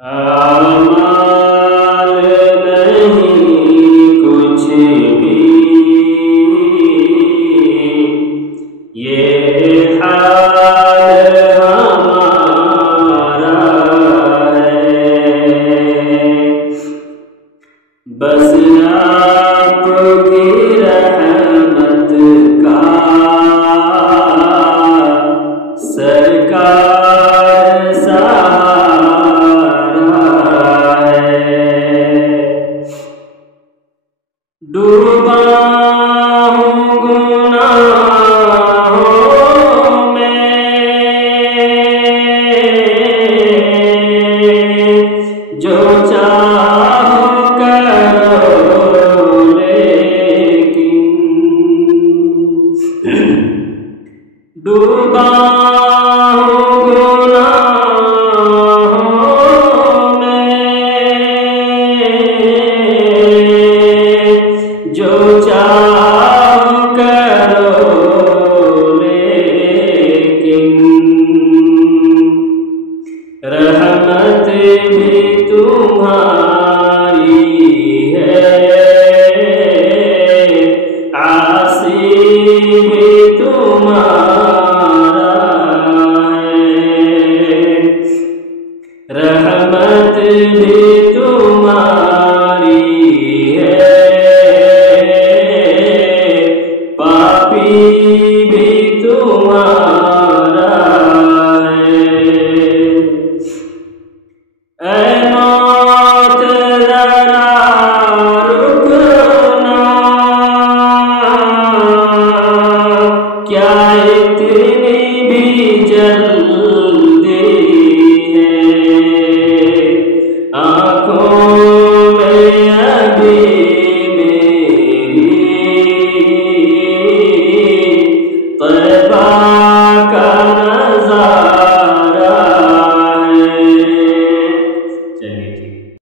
आमाल नहीं कुछ भी, ये हाल हमारा है। बस आपकी रहमत का सरकार सहारा है। डूबा हूँ गुनाहों में, जो चाहो करो लेकिन डूबा हूँ गुनाहों में, जो चाहो करो लेकिन रहमत भी तुम्हारी है, आसी भी तुम्हारा है। रहमत भी तुम्हारी है, पापी भी तुम्हारा है। ऐ मौत ज़रा रुकना, क्या इतनी